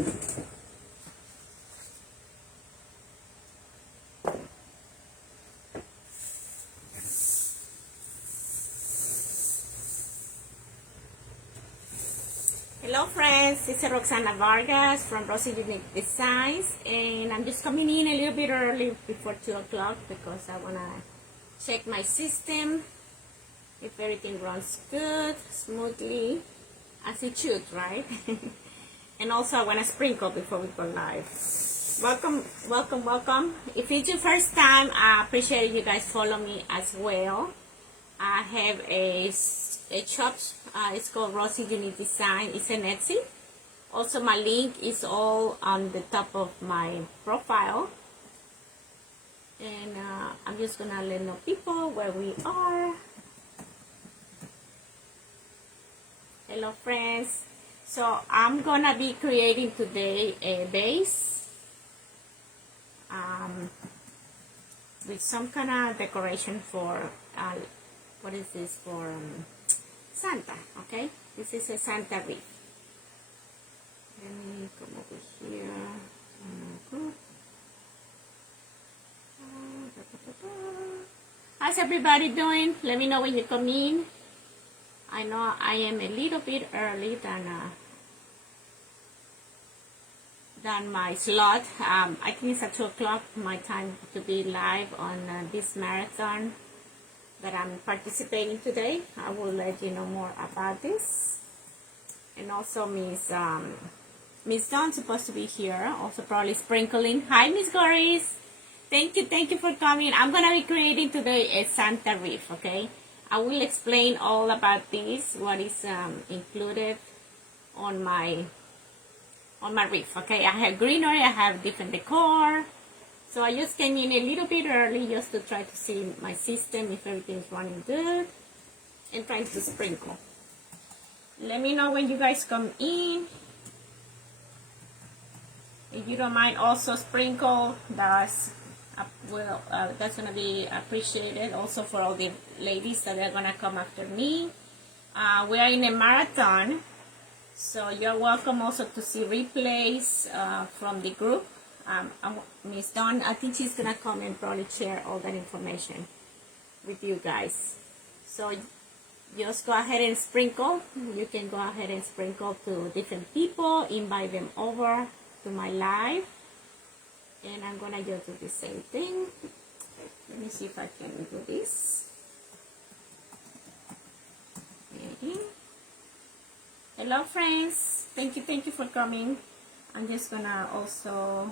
Hello friends, it's Roxana Vargas from Rosy Unique Designs, and I'm just coming in a little bit early before 2 o'clock because I want to check my system if everything runs good, smoothly, as it should, right? And also I want to sprinkle before we go live. Welcome, welcome, welcome. If it's your first time, I appreciate you guys follow me as well. I have a shop, it's called Rosy Unique Design. It's an Etsy. Also my link is all on the top of my profile. And I'm just gonna let know people where we are. Hello friends. So I'm gonna be creating today a base with some kind of decoration for what is this for? Santa. Okay, this is a Santa wreath. Let me come over here. How's everybody doing? Let me know when you come in. I know I am a little bit early than my slot. I think it's at 2 o'clock my time to be live on this marathon that I'm participating today. I will let you know more about this. And also Miss Dawn's supposed to be here, also probably sprinkling. Hi Miss Goris, thank you for coming. I'm gonna be creating today a Santa wreath. Okay, I will explain all about this, what is included on my wreath. Okay, I have greenery, I have different decor. So I just came in a little bit early just to try to see my system, if everything's running good, and trying to sprinkle. Let me know when you guys come in. If you don't mind, also sprinkle. That's gonna be appreciated. Also for all the ladies that are gonna come after me. We are in a marathon, so you're welcome also to see replays from the group. Miss Dawn, I think she's gonna come and probably share all that information with you guys. So just go ahead and sprinkle. You can go ahead and sprinkle to different people, invite them over to my live, and I'm gonna just do the same thing. Let me see if I can do this. Hello friends, thank you for coming. I'm just gonna also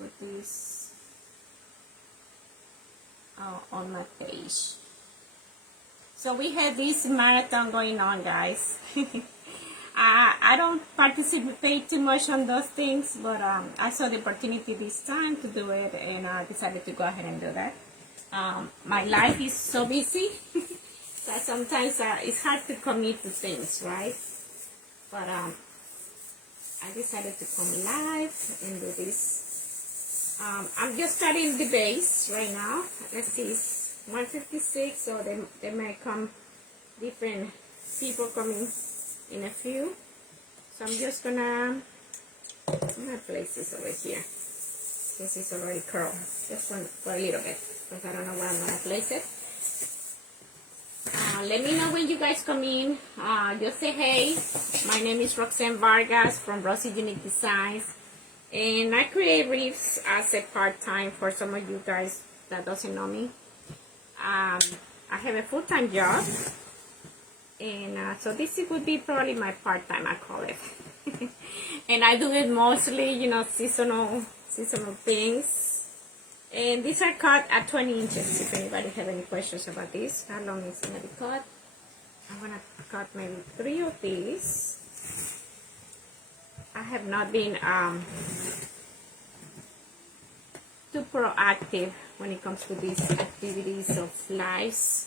put this on my page. So we have this marathon going on, guys. I don't participate too much on those things, but I saw the opportunity this time to do it, and I decided to go ahead and do that. My life is so busy that sometimes it's hard to commit to things, right? But I decided to come live and do this. I'm just starting the base right now. Let's see, it's 1:56, so there may come different people coming in a few. So I'm just gonna place this over here since it's already curled, just for a little bit, because I don't know where I'm gonna place it. Let me know when you guys come in. Just say hey. My name is Roxanne Vargas from Rosy Unique Designs, and I create wreaths as a part-time for some of you guys that doesn't know me. I have a full-time job, and so this would be probably my part-time, I call it. And I do it mostly, you know, seasonal things. And these are cut at 20 inches. If anybody have any questions about this, how long it's gonna be cut? I'm gonna cut maybe 3 of these. I have not been too proactive when it comes to these activities of lives,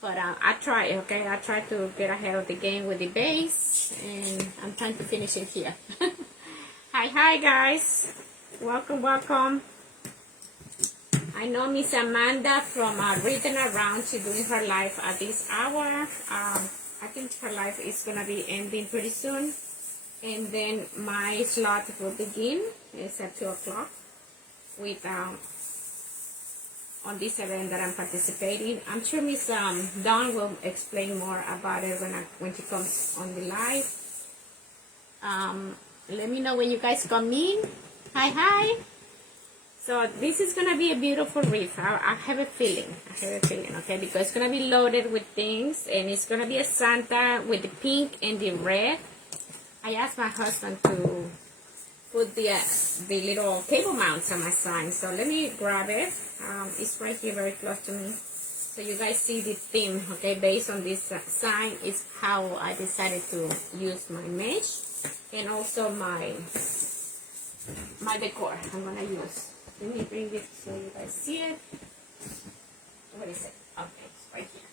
but I try. Okay, I try to get ahead of the game with the base, and I'm trying to finish it here. Hi guys, welcome. I know Miss Amanda from Written Around. She's doing her live at this hour. I think her live is gonna be ending pretty soon. And then my slot will begin. It's at 2 o'clock with on this event that I'm participating. I'm sure Miss Dawn will explain more about it when she comes on the live. Let me know when you guys come in. Hi. So this is gonna be a beautiful wreath. I have a feeling. Okay, because it's gonna be loaded with things, and it's gonna be a Santa with the pink and the red. I asked my husband to put the little table mounts on my sign. So let me grab it. It's right here, very close to me. So you guys see the theme, okay? Based on this sign is how I decided to use my mesh and also my decor. I'm gonna use. Let me bring it so you guys see it. What is it? Okay, it's right here.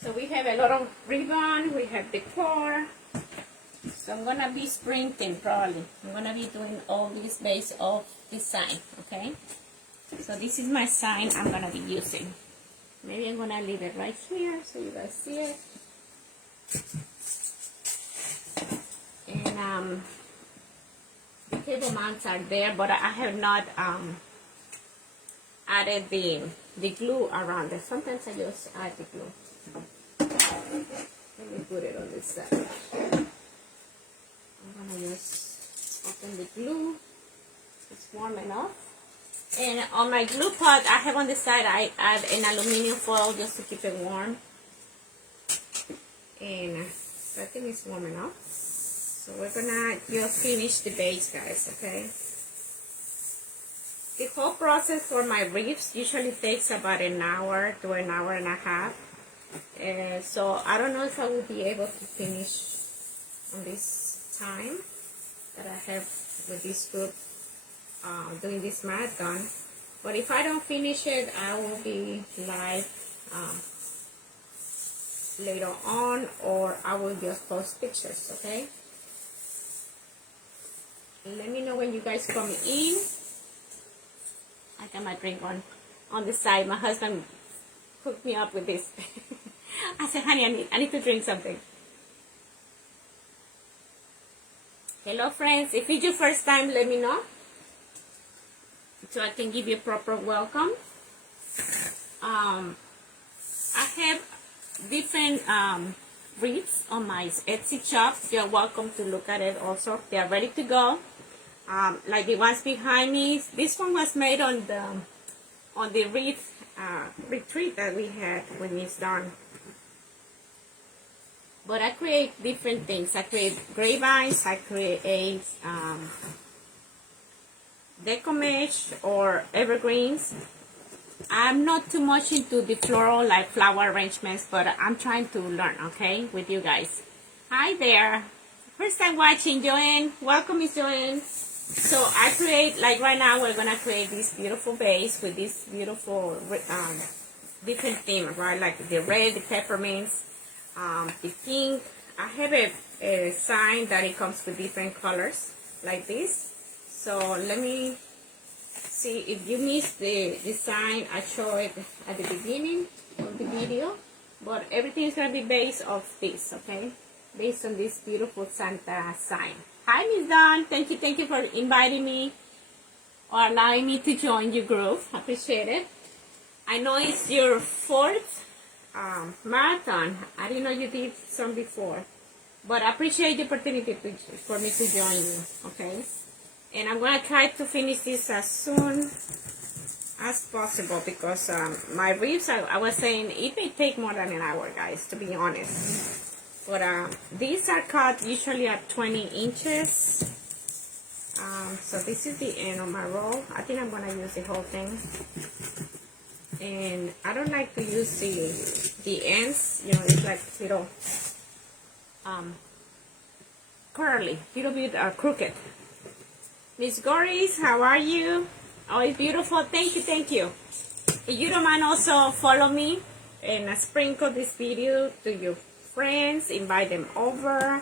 So we have a lot of ribbon. We have decor. So I'm gonna be sprinting probably. I'm gonna be doing all this based off this sign, okay? So this is my sign I'm gonna be using. Maybe I'm gonna leave it right here so you guys see it. And the table mounts are there, but I have not added the glue around it. Sometimes I just add the glue. Let me put it on this side. I'm gonna just open the glue. It's warm enough. And on my glue pot, I have on the side, I add an aluminum foil just to keep it warm. And I think it's warm enough. So we're gonna just finish the base, guys, okay? The whole process for my wreaths usually takes about an hour to an hour and a half. So I don't know if I will be able to finish on this time that I have with this group doing this marathon. But if I don't finish it, I will be live later on, or I will just post pictures, okay? Let me know when you guys come in. I got my drink on the side. My husband hooked me up with this. I said, honey, I need to drink something. Hello, friends. If it's your first time, let me know so I can give you a proper welcome. I have different wreaths on my Etsy shop. You're welcome to look at it also. They are ready to go. Like the ones behind me. This one was made on the wreath retreat that we had when it's done. But I create different things. I create grapevines. I create deco mesh or evergreens. I'm not too much into the floral, like flower arrangements, but I'm trying to learn, okay, with you guys. Hi there. First time watching, Joanne. Welcome, Miss Joanne. So I create, like right now, we're going to create this beautiful base with this beautiful different theme, right? Like the red, the peppermints, the pink. I have a sign that it comes with different colors, like this. So let me see, if you missed the sign, I show it at the beginning of the video. But everything is going to be based off this, okay? Based on this beautiful Santa sign. Hi, Miss Dawn. Thank you for inviting me or allowing me to join your group. I appreciate it. I know it's your fourth marathon. I didn't know you did some before. But I appreciate the opportunity for me to join you, okay? And I'm going to try to finish this as soon as possible because my wreaths, I was saying, it may take more than an hour, guys, to be honest. But these are cut usually at 20 inches. So this is the end of my roll. I think I'm going to use the whole thing. And I don't like to use the ends. You know, it's like little curly, little bit crooked. Miss Goris, how are you? Oh, it's beautiful. Thank you. If you don't mind, also follow me and sprinkle this video to your friends, invite them over,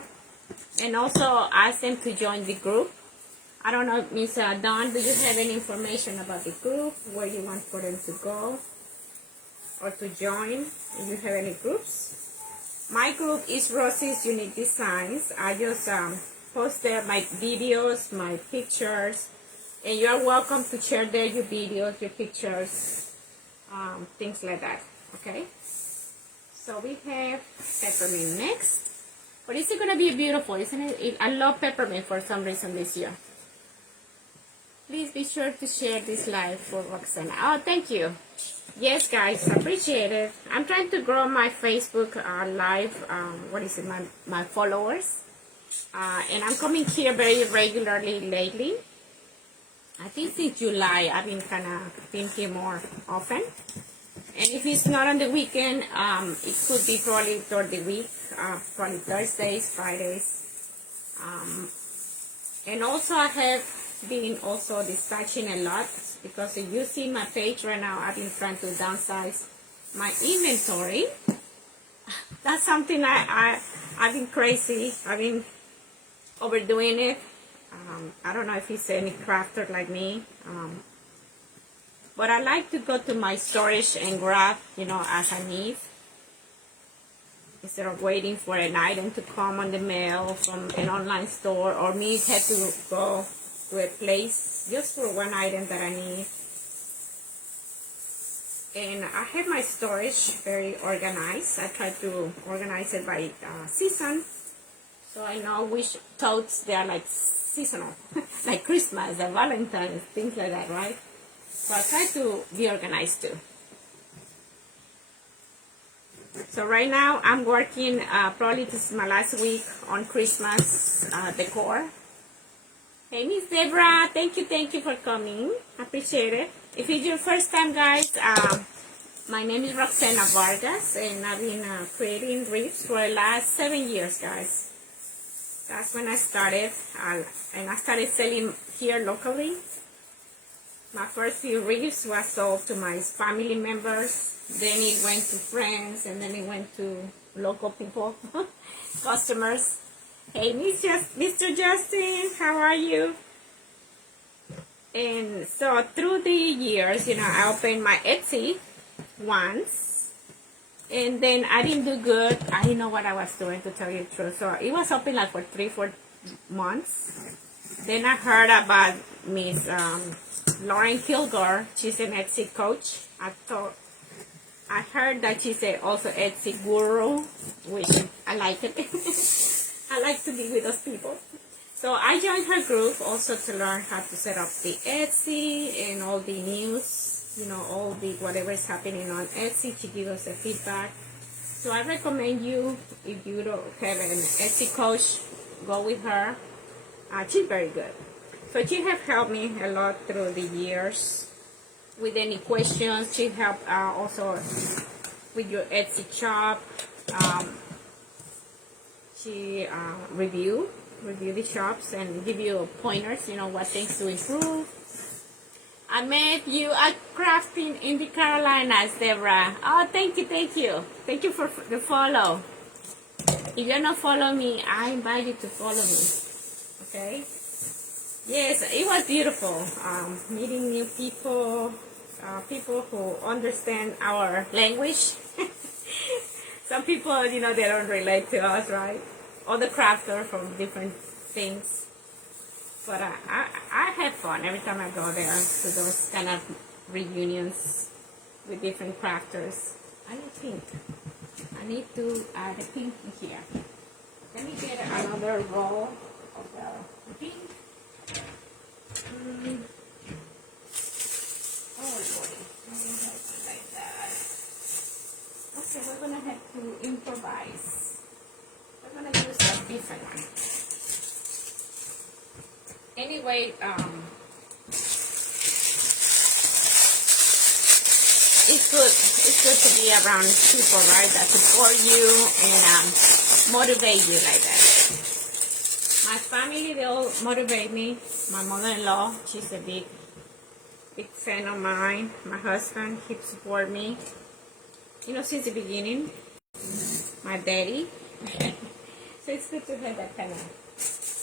and also ask them to join the group. I don't know, Miss Dawn, do you have any information about the group, where you want for them to go or to join? Do you have any groups? My group is Rosie's Unique Designs. I just post there my videos, my pictures, and you are welcome to share there your videos, your pictures, things like that. Okay. So we have peppermint next. But it's gonna be beautiful, isn't it? I love peppermint for some reason this year. Please be sure to share this live for Roxana. Oh, thank you. Yes, guys, appreciate it. I'm trying to grow my Facebook live, my followers. And I'm coming here very regularly lately. I think since July, I've been kind of being here more often. And if it's not on the weekend, it could be probably during the week, probably Thursdays, Fridays. And also I have been also dispatching a lot because if you see my page right now, I've been trying to downsize my inventory. That's something I've been crazy. I've been overdoing it. I don't know if it's any crafter like me. But I like to go to my storage and grab, as I need. Instead of waiting for an item to come on the mail from an online store, or me had to go to a place just for one item that I need. And I have my storage very organized. I try to organize it by season, so I know which totes they are like seasonal, like Christmas and Valentine's, things like that, right? So I try to be organized too. So right now I'm working, probably this is my last week on Christmas decor. Hey Miss Debra, thank you for coming. I appreciate it. If it's your first time, guys, my name is Roxana Vargas, and I've been creating wreaths for the last 7 years, guys. That's when I started, and I started selling here locally. My first few wreaths was sold to my family members, then it went to friends, and then it went to local people, customers. Hey, Mr. Justin, how are you? And so through the years, I opened my Etsy once, and then I didn't do good. I didn't know what I was doing, to tell you the truth. So it was open like for 3-4 months. Then I heard about Miss Lauren Kilgore. She's an Etsy coach. I heard that she's also Etsy guru, which I like it. I like to be with those people. So I joined her group also to learn how to set up the Etsy and all the news, all the whatever is happening on Etsy. She gives us a feedback. So I recommend you, if you don't have an Etsy coach, go with her. She's very good. So she have helped me a lot through the years with any questions. She helped also with your Etsy shop. She review the shops and give you pointers, what things to improve. I met you at crafting in the Carolinas, Deborah. Oh, thank you. Thank you for the follow. If you're not following me, I invite you to follow me. Okay? Yes, it was beautiful. Meeting new people, people who understand our language. Some people, they don't relate to us, right? All the crafters from different things. But I have fun every time I go there to those kind of reunions with different crafters. I need pink. I need to add a pink in here. Let me get another roll of the pink. Oh boy, like that. Okay, we're gonna have to improvise. We're gonna use a different one. Anyway, it's good to be around people, right, that support you and motivate you like that. My family, they all motivate me. My mother-in-law, she's a big fan of mine. My husband, he support me, since the beginning. My daddy. So it's good to have that kind of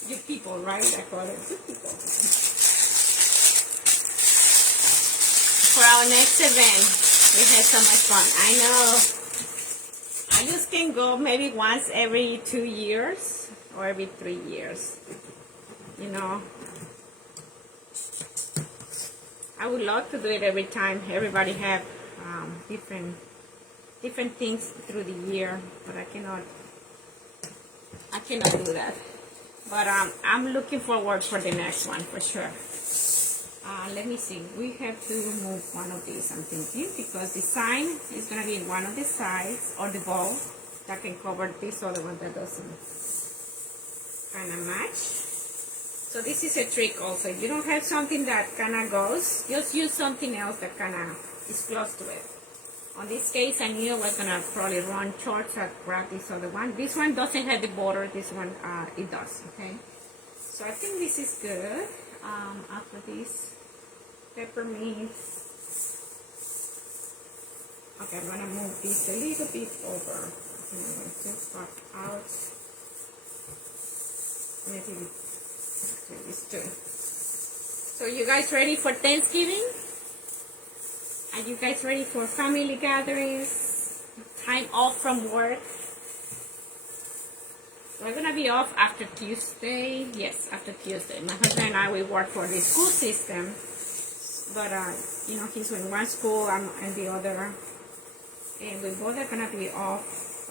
good people, right? I call it good people. For our next event, we had so much fun. I I just can go maybe once every 2 years or every 3 years. You know, I would love to do it every time. Everybody have different things through the year, but I cannot do that. But I'm looking forward for the next one for sure. Let me see. We have to move one of these, I'm thinking, because the sign is going to be in one of the sides, or the bowl that can cover this other one that doesn't kind of match. So this is a trick also. If you don't have something that kind of goes, just use something else that kind of is close to it. On this case, I knew I was going to probably run short, so I grab this other one. This one doesn't have the border. This one, it does, okay? So I think this is good. After this, peppermint. Okay, I'm going to move this a little bit over. I'm going to pop out. Maybe this too. So you guys ready for Thanksgiving? Are you guys ready for family gatherings? Time off from work? We're gonna be off after Tuesday. Yes, after Tuesday. My husband and I, we work for the school system, but you know, he's in one school, I'm in the other, and we both are gonna be off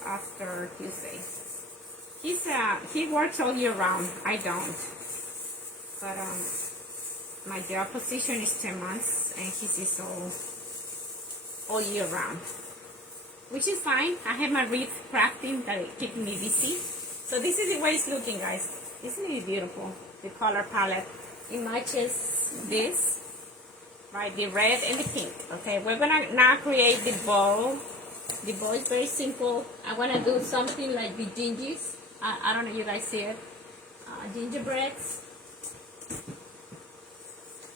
after Tuesday. He works all year round. I don't, but my job position is 10 months, and his is all year round, which is fine. I have my wreath crafting that is keeping me busy. So this is the way it's looking, guys. Isn't it beautiful? The color palette, it matches this, right? The red and the pink. Okay, we're gonna now create the bowl. The bowl is very simple. I wanna do something like the gingers. I don't know if you guys see it. Gingerbreads.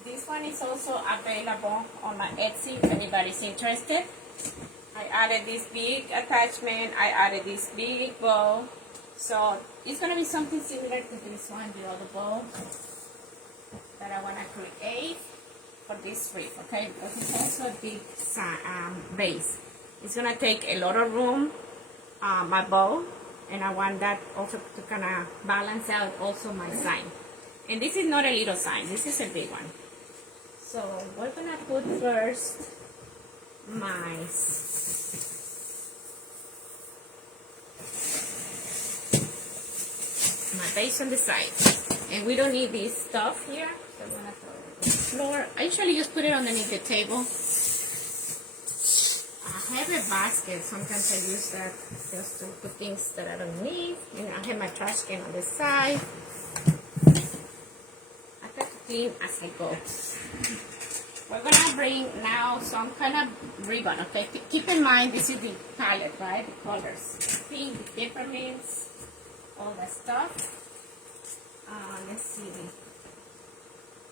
This one is also available on my Etsy if anybody's interested. I added this big attachment. I added this big bowl. So it's going to be something similar to this one, the other bowl that I want to create for this wreath, okay? Because it's also a big base. It's going to take a lot of room, my bowl, and I want that also to kind of balance out also my sign. And this is not a little sign. This is a big one. So we're going to put first my base on the side. And we don't need this stuff here. So I'm going to throw it on the floor. I usually just put it underneath the table. I have a basket. Sometimes I use that just to put things that I don't need. You know, I have my trash can on the side. I try to clean as I go. We're going to bring now some kind of ribbon, okay? Keep in mind, this is the palette, right? The colors. Pink, the peppermints, all that stuff. Let's see. I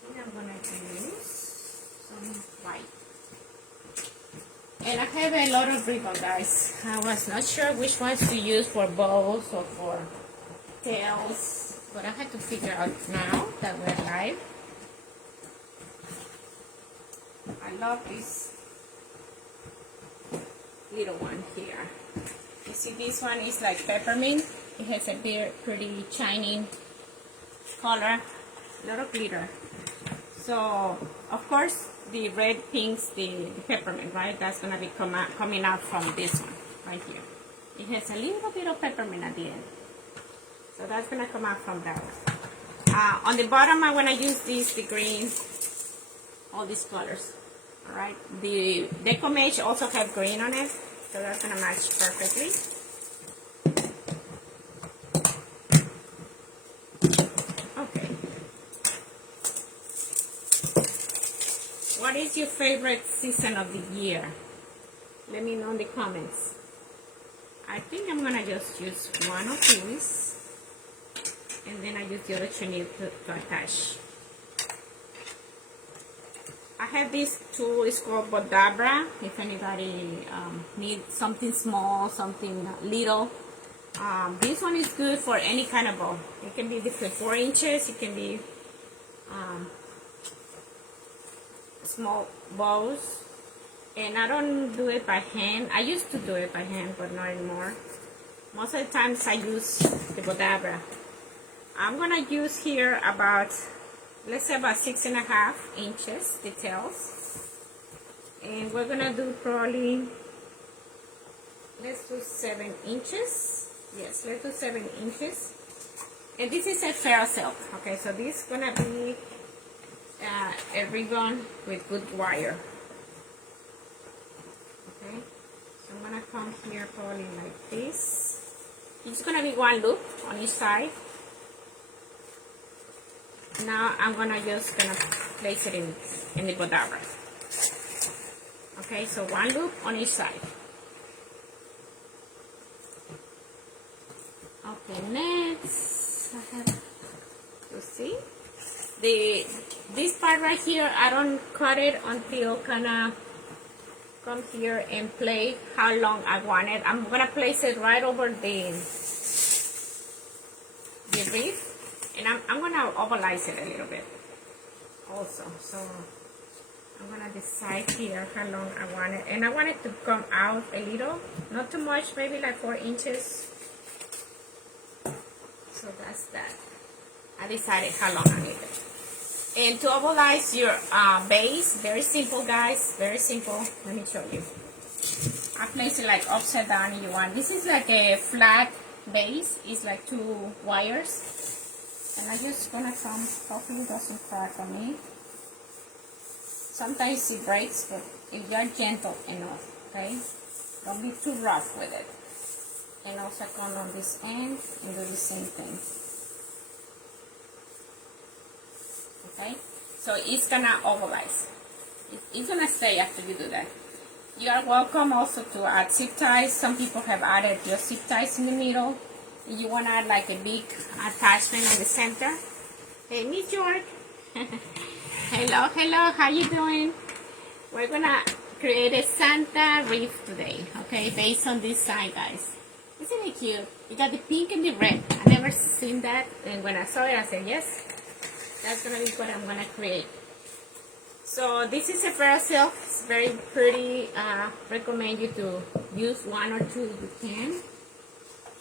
think I'm going to use some white. And I have a lot of ribbon, guys. I was not sure which ones to use for bows or for tails, but I had to figure out now that we're live. I love this little one here. You see, this one is like peppermint. It has a very pretty shining color, a lot of glitter. So, of course, the red pinks, the peppermint, right? That's going to be coming out from this one right here. It has a little bit of peppermint at the end. So that's going to come out from that one. On the bottom, I want to use the green, all these colors. All right. The deco mesh also have green on it, so that's going to match perfectly. Okay. What is your favorite season of the year? Let me know in the comments. I think I'm going to just use one of these, and then I use the other chenille to attach. I have this tool, it's called Bodabra. If anybody needs something small, something little. This one is good for any kind of bow. It can be different 4 inches, it can be small bows. And I don't do it by hand. I used to do it by hand, but not anymore. Most of the times I use the Bodabra. I'm gonna use here about, let's say about 6.5 inches details, and we're gonna do probably, let's do 7 inches. Yes, let's do 7 inches. And this is a fair silk. Okay, so this is gonna be a ribbon with good wire. Okay, so I'm gonna come here probably like this. It's gonna be one loop on each side. Now I'm gonna place it in the Bodabra. Okay, so one loop on each side. Okay, next I have to see this part right here. I don't cut it until kinda come here and play how long I want it. I'm gonna place it right over the wreath. And I'm gonna ovalize it a little bit also. So I'm gonna decide here how long I want it. And I want it to come out a little, not too much, maybe like 4 inches. So that's that. I decided how long I need it. And to ovalize your base, very simple guys, very simple. Let me show you. I place it like upside down if you want. This is like a flat base. It's like 2 wires. And I'm just gonna come, hopefully it doesn't crack on me. Sometimes it breaks, but if you're gentle enough, okay? Don't be too rough with it. And also come on this end and do the same thing. Okay? So it's gonna ovalize. It's gonna stay after you do that. You are welcome also to add zip ties. Some people have added just zip ties in the middle. You want to add like a big attachment on the center. Hey, Miss York. Hello, hello, how you doing? We're gonna create a Santa wreath today, okay, based on this side, guys. Isn't it cute? You got the pink and the red. I never seen that, and when I saw it, I said, yes, that's gonna be what I'm gonna create. So this is a fair silk. It's very pretty. Recommend you to use 1 or 2 if you can,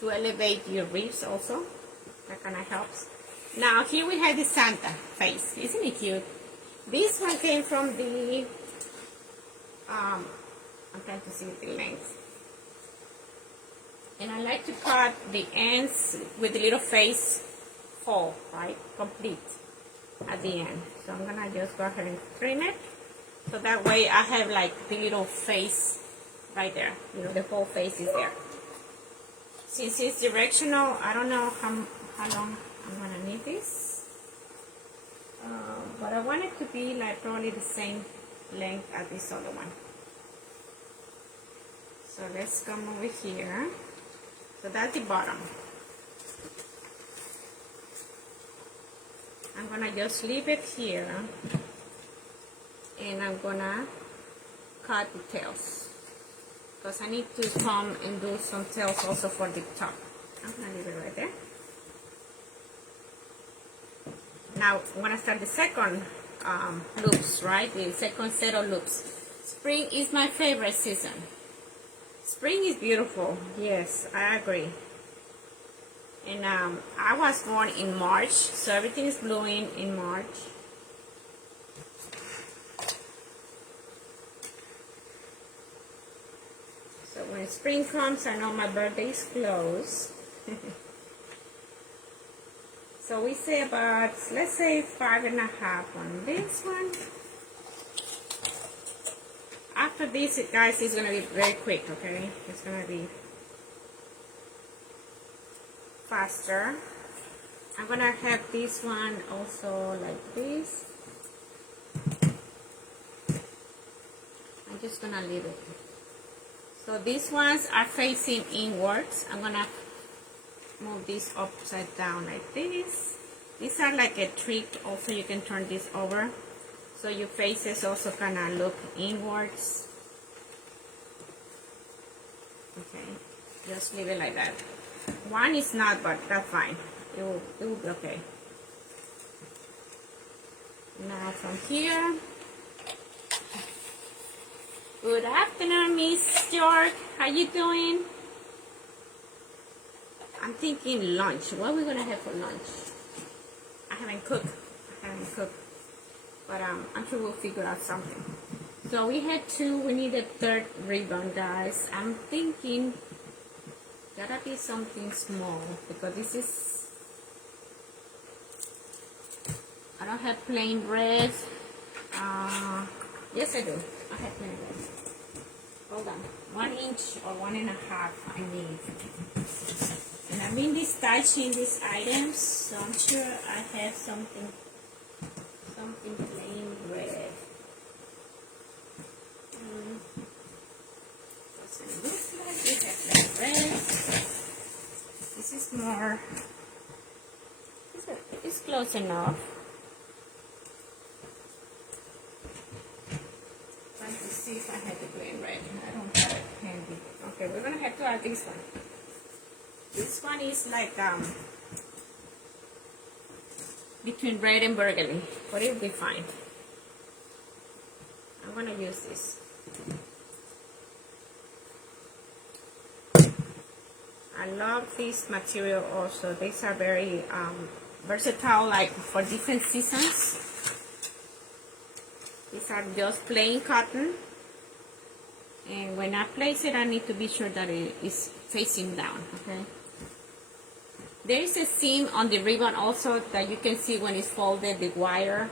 to elevate your wreaths also. That kind of helps. Now here we have the Santa face. Isn't it cute? This one came from the I'm trying to see the length. And I like to cut the ends with the little face hole, right? Complete at the end. So I'm gonna just go ahead and trim it. So that way I have like the little face right there. You know, the whole face is there. Since it's directional, I don't know how long I'm gonna need this, but I want it to be like probably the same length as this other one. So let's come over here. So that's the bottom. I'm gonna just leave it here, and I'm gonna cut the tails, because I need to come and do some tails also for the top. I'm gonna leave it right there. Now I'm gonna start the second loops, right? The second set of loops. Spring is my favorite season. Spring is beautiful. Yes, I agree. And I was born in March, so everything is blooming in March. So when spring comes, I know my birthday is close. So we say about, let's say 5.5 on this one. After this, guys, it's gonna be very quick, okay? It's gonna be faster. I'm gonna have this one also like this. I'm just gonna leave it. So these ones are facing inwards. I'm gonna move this upside down like this. These are like a trick. Also, you can turn this over, so your faces also kind of look inwards. Okay, just leave it like that. One is not, but that's fine. It will be okay. Now from here. Good afternoon, Miss York. How you doing? I'm thinking lunch. What are we gonna have for lunch? I haven't cooked. But I'm sure we'll figure out something. So we had two. We need a third ribbon, guys. I'm thinking gotta be something small because this is. I don't have plain red. Yes, I do. I have plain red. Hold on. 1 inch or 1.5 I need. And I've been detaching these items, so I'm sure I have something plain red. So it looks like we have plain red. This is more. It's close enough. Trying to see if I have the plain red. I don't have it handy. Okay, we're gonna have to add this one. This one is like between red and burgundy, but it'll be fine. I'm gonna use this. I love this material also. These are very versatile, like for different seasons. These are just plain cotton, and when I place it, I need to be sure that it is facing down. Okay. There is a seam on the ribbon also that you can see when it's folded, the wire.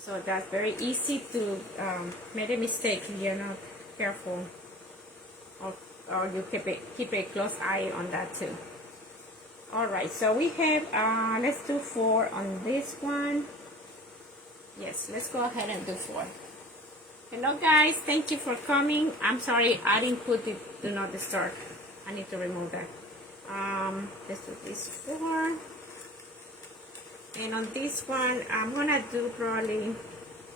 So that's very easy to make a mistake if you're not careful, or you keep a close eye on that too. Alright, so we have, let's do 4 on this one. Yes, let's go ahead and do 4. Hello guys, thank you for coming. I'm sorry, I didn't put the do not disturb. I need to remove that. Let's do this 4. And on this one, I'm gonna do probably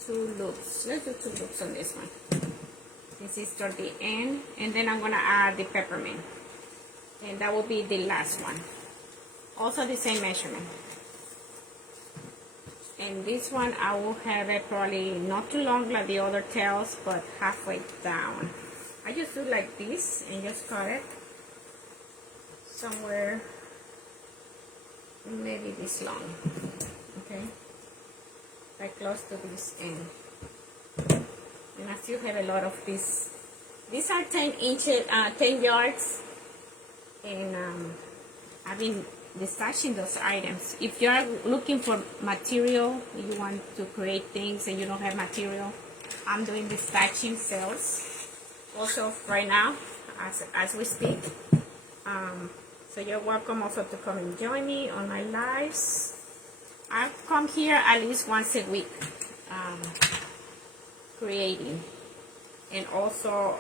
2 loops. Let's do 2 loops on this one. This is toward the end, and then I'm gonna add the peppermint, and that will be the last one. Also the same measurement. And this one I will have it probably not too long like the other tails, but halfway down. I just do like this and just cut it somewhere maybe this long. Okay, like close to this end. And I still have a lot of this. These are 10 inches, 10 yards, and I've been detaching those items. If you're looking for material, you want to create things and you don't have material, I'm doing detaching sales also right now as we speak. So you're welcome also to come and join me on my lives. I come here at least once a week creating, and also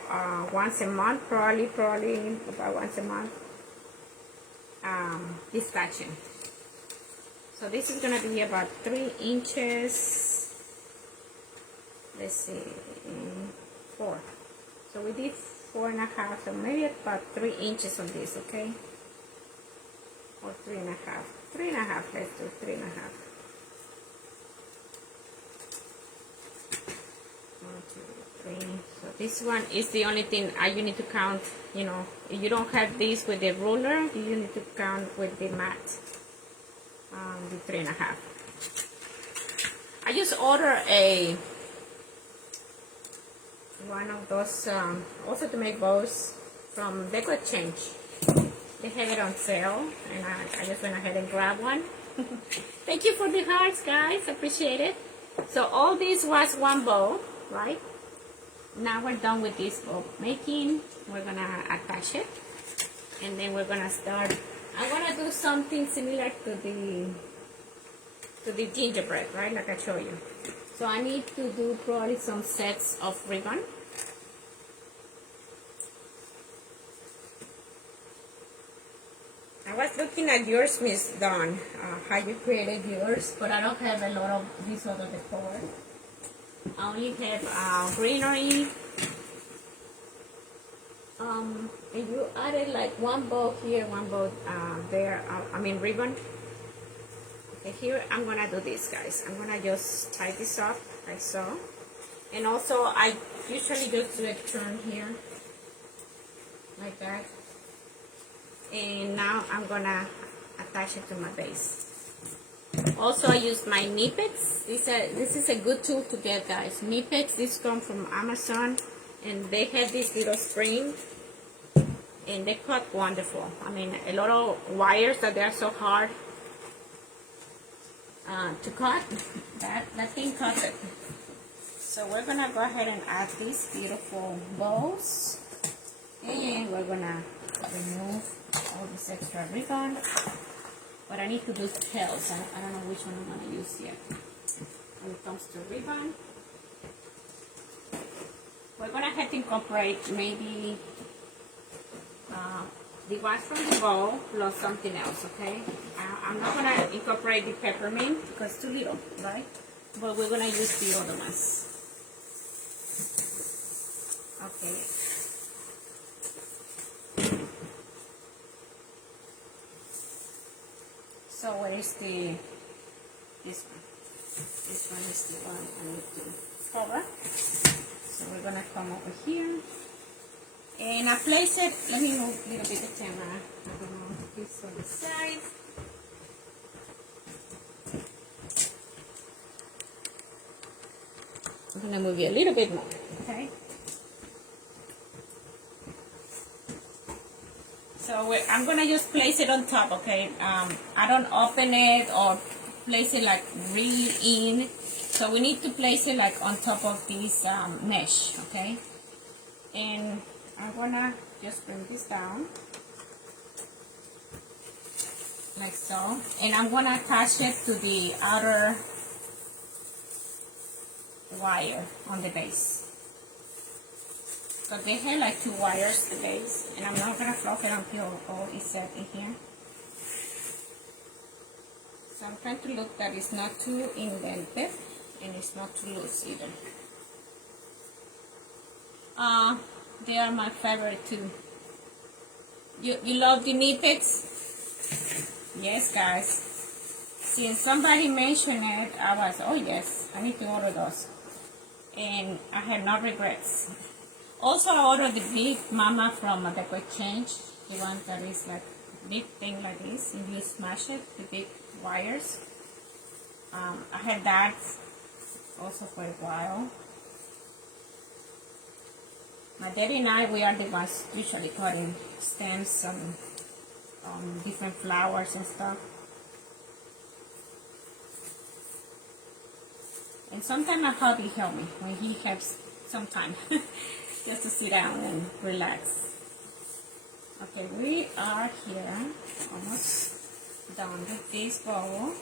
once a month, probably about once a month, dispatching. So this is gonna be about 3 inches. Let's see, 4. So we did 4.5, so maybe about 3 inches on this, okay? Or 3.5. 3.5, let's do 3.5. 1, 2, 3. So this one is the only thing you need to count. You know, if you don't have this with the ruler, you need to count with the mat. The 3.5. I just ordered one of those also to make bows from Decor Change. They have it on sale, and I just went ahead and grabbed one. Thank you for the hearts, guys. Appreciate it. So all this was one bow, right? Now we're done with this bow making. We're gonna attach it, and then we're gonna start. I'm gonna do something similar to the gingerbread, right? Like I showed you. So I need to do probably some sets of ribbon. I was looking at yours, Miss Dawn, how you created yours, but I don't have a lot of this other decor. I only have greenery. And you added like one bow here, one bow there. I mean ribbon. Okay, here I'm gonna do this, guys. I'm gonna just tie this up like so, and also I usually just do a turn here, like that. And now I'm gonna attach it to my base. Also, I use my Knipex. This is a good tool to get, guys. Knipex, this comes from Amazon, and they have this little spring, and they cut wonderful. I mean, a lot of wires that they are so hard to cut, that thing cuts it. So we're gonna go ahead and add these beautiful bows, and we're gonna remove all this extra ribbon. But I need to do tails. I don't know which one I'm gonna use yet. When it comes to ribbon, we're gonna have to incorporate maybe the ones from the bowl plus something else, okay? I'm not gonna incorporate the peppermint because it's too little, right? But we're gonna use the other ones. Okay. So where is this one? This one is the one I need to cover. So we're gonna come over here. And I place it, let me move a little bit the camera. I'm gonna move this on the side. I'm gonna move you a little bit more, okay? So I'm gonna just place it on top, okay? I don't open it or place it like really in. So we need to place it like on top of this mesh, okay? And I'm gonna just bring this down like so, and I'm gonna attach it to the outer wire on the base. So they have like 2 wires, the base, and I'm not gonna fluff it until all is set in here. So I'm trying to look that it's not too indented and it's not too loose either. They are my favorite too. You love the Knipex? Yes, guys. Since somebody mentioned it, I was, oh yes, I need to order those. And I had no regrets. Also, I ordered the big mama from the Quick Change, the one that is like big thing like this, and you smash it, the big wires. I had that also for a while. My daddy and I, we are the ones usually cutting stems and different flowers and stuff. And sometimes my hubby helps me when he has some time just to sit down and relax. Okay, we are here almost done with this bowl.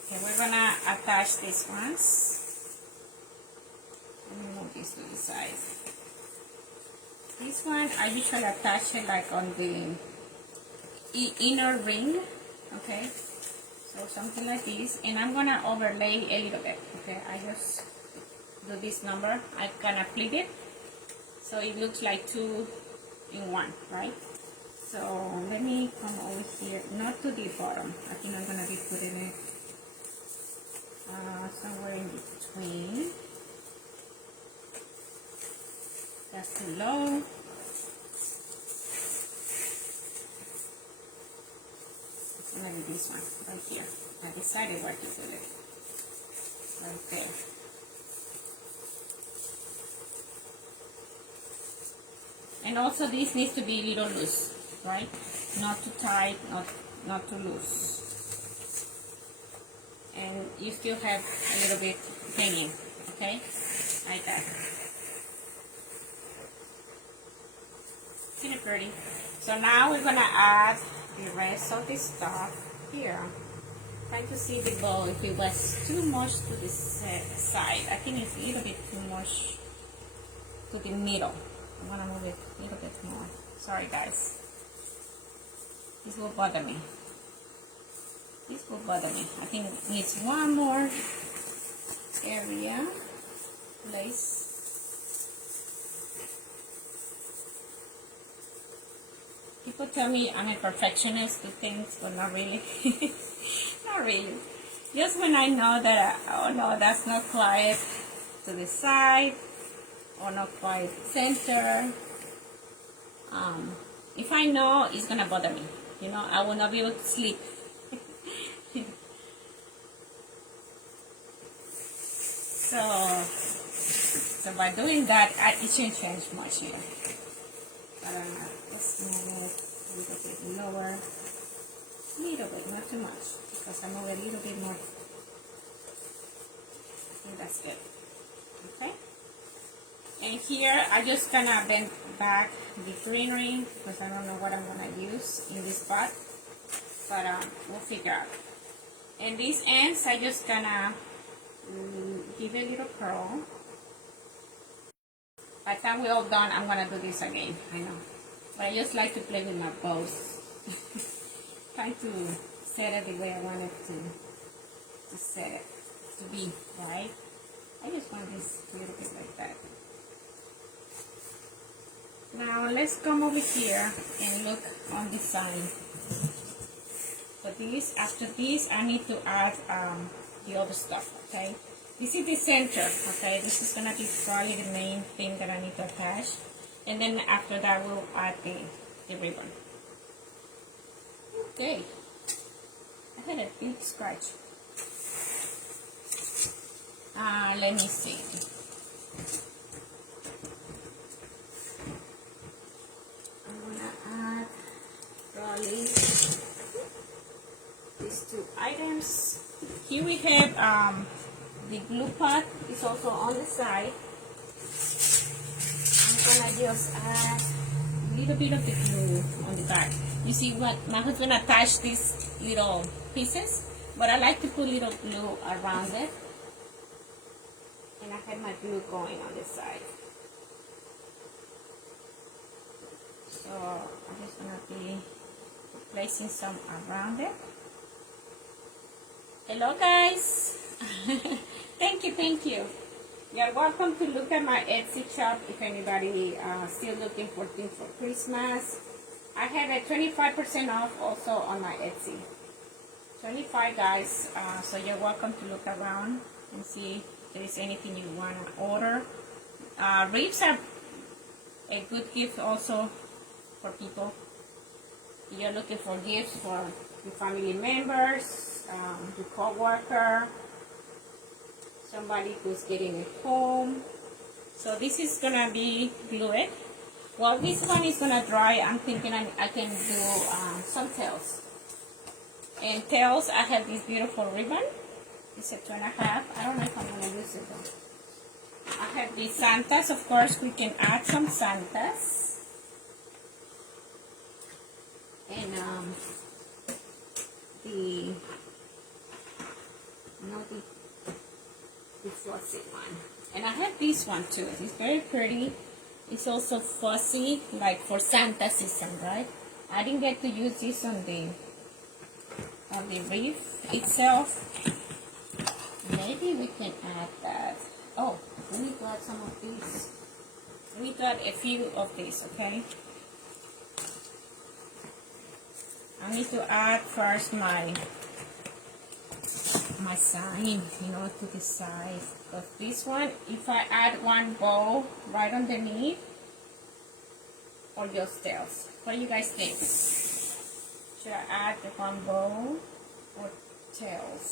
Okay, we're gonna attach these ones. Let me move this to the side. This one I usually attach it like on the inner ring, okay? So something like this, and I'm gonna overlay a little bit, okay? I just do this number, I gonna flip it, so it looks like 2 in 1, right? So let me come over here, not to the bottom. I think I'm gonna be putting it somewhere in between. That's too low. So maybe this one right here. I decided where to put it. Right there. And also this needs to be a little loose, right? Not too tight, not too loose. And you still have a little bit hanging, okay? Like that. Pretty pretty. So now we're gonna add the rest of this stuff here. Trying to see the bowl if it was too much to the side. I think it's a little bit too much to the middle. I'm gonna move it a little bit more. Sorry guys. This will bother me. This will bother me. I think it needs one more area. Place. People tell me I'm a perfectionist with things, but not really. Not really. Just when I know that, oh no, that's not quite to the side, or not quite center, If I know it's gonna bother me, you know, I will not be able to sleep. So by doing that, it shouldn't change much here. But let's move it a little bit lower, a little bit, not too much, because I move it a little bit more. I think that's good. Okay. And here I just gonna bend back the greenery because I don't know what I'm gonna use in this spot, but we'll figure out. And these ends I just gonna give it a little curl. By the time we're all done, I'm gonna do this again. I know, but I just like to play with my bows, trying to set it the way I want it to set it to be, right? I just want this a little bit like that. Now let's come over here and look on this side. For this, after this, I need to add the other stuff. Okay, this is the center. Okay, this is gonna be probably the main thing that I need to attach, and then after that we'll add the ribbon. Okay, I had a big scratch. Let me see. I'm gonna add probably these two items. Here we have the glue pot is also on the side. I'm gonna just add a little bit of the glue on the back. You see what my husband attached these little pieces, but I like to put little glue around it. And I have my glue going on this side. So I'm just gonna be placing some around it. Hello guys. Thank you. You're welcome to look at my Etsy shop if anybody still looking for things for Christmas. I have a 25% off also on my Etsy. 25 guys, so you're welcome to look around and see if there is anything you want to order. Wreaths are a good gift also for people. If you're looking for gifts for your family members, your co-worker, somebody who's getting it home. So this is gonna be glued. While this one is gonna dry, I'm thinking I can do some tails. And tails, I have this beautiful ribbon. It's a 2.5. I don't know if I'm gonna use it though. I have these Santas. Of course, we can add some Santas. And the fussy one. And I have this one too. It's very pretty. It's also fussy, like for Santa season, right? I didn't get to use this on the wreath itself. Maybe we can add that. Oh, we need to add some of these. We need to add a few of these, okay? I need to add first my sign, you know, to the side. Because this one, if I add one bow right underneath, or just tails. What do you guys think? Should I add the one bow or tails?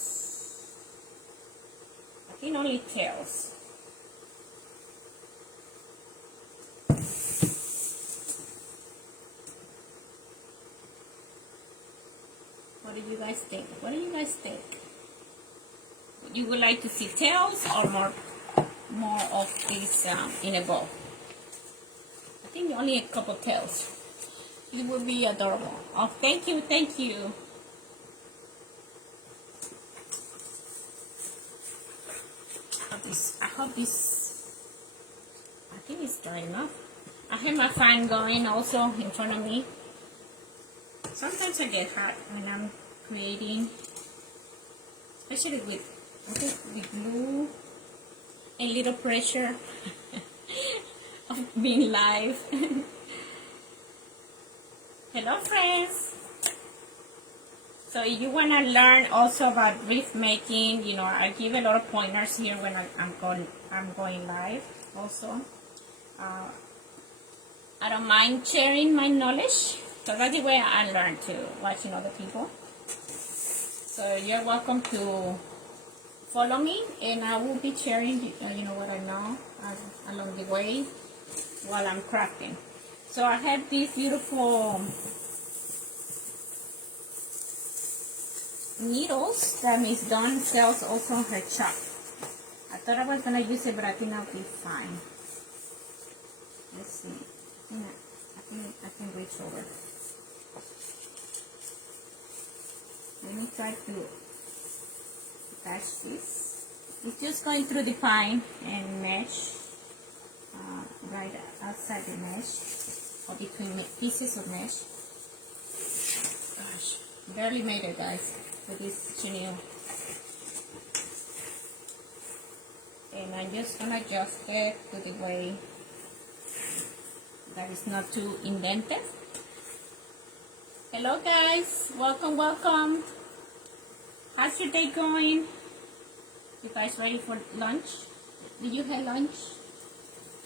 I think only tails. What do you guys think? What do you guys think? You would like to see tails or more of this in a bow? I think only a couple tails. It would be adorable. Oh, thank you, thank you. I hope this, I think it's dry enough. I have my fan going also in front of me. Sometimes I get hot when I'm creating, especially with glue, a little pressure of being live. Hello friends. So if you want to learn also about wreath making, you know, I give a lot of pointers here when I'm going live also. I don't mind sharing my knowledge, so that's the way I learn to watching other people. So you're welcome to follow me, and I will be sharing, you know, what I know along the way while I'm crafting. So I have these beautiful needles that Miss Dawn sells also on her shop. I thought I was gonna use it, but I think I'll be fine. Let's see. I can reach over. Let me try to attach this. It's just going through the pine and mesh, right outside the mesh, or between pieces of mesh. Gosh, barely made it, guys, with this chenille. And I'm just gonna adjust it to the way that it's not too indented. Hello guys, welcome. How's your day going? You guys ready for lunch? Did you have lunch?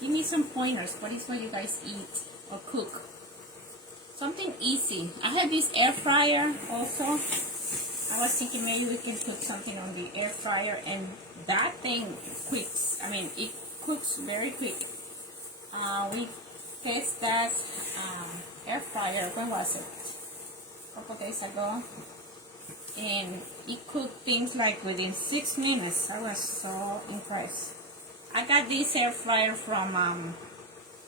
Give me some pointers. What is what you guys eat or cook? Something easy. I have this air fryer also. I was thinking maybe we can put something on the air fryer, and that thing quicks. I mean, it cooks very quick. We test that air fryer, when was it? A couple days ago, and it cooked things like within 6 minutes. I was so impressed. I got this air fryer from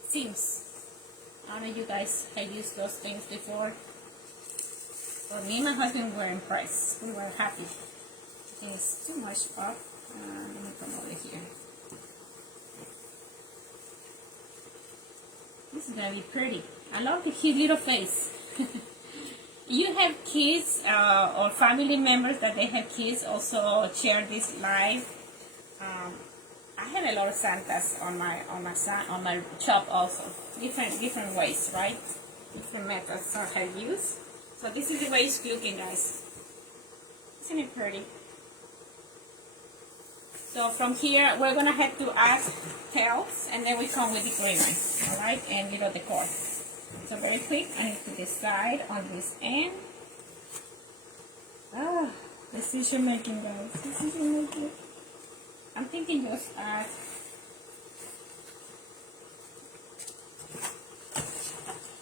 Sims. I don't know if you guys have used those things before. But me and my husband were impressed. We were happy. I think it's too much up. Let me come over here. This is gonna be pretty. I love the cute little face. You have kids or family members that they have kids, also share this live. I have a lot of Santas on my shop also. Different ways, right? Different methods I have used. So this is the way it's looking, guys. Isn't it pretty? So from here, we're gonna have to add tails, and then we come with the glitter, all right, and little decor. So very quick, I need to decide on this end. Ah, decision making, guys. Decision making. I'm thinking just add.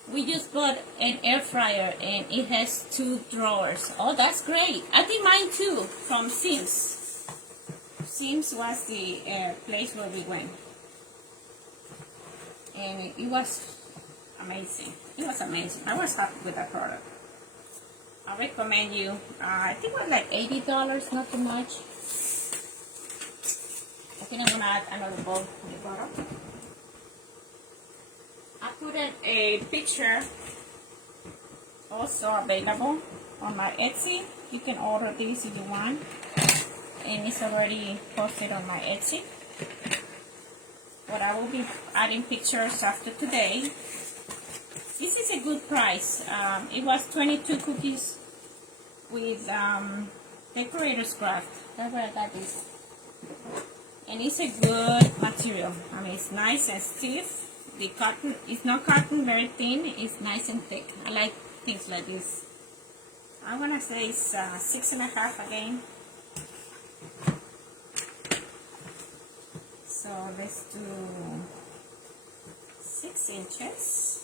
We just bought an air fryer, and it has 2 drawers. Oh, that's great. I think mine too, from Sims. Sims was the place where we went, and it was amazing. It was amazing. I was happy with that product. I recommend you. I think it was like $80, not too much. I think I'm gonna add another bowl to the bottom. I put in a picture also available on my Etsy. You can order this if you want, and it's already posted on my Etsy. But I will be adding pictures after today. This is a good price. It was 22 cookies with decorator's craft. That's where I got this. And it's a good material. I mean, it's nice and stiff. The cotton is not cotton, very thin. It's nice and thick. I like things like this. I'm gonna say it's 6.5 again. So let's do 6 inches.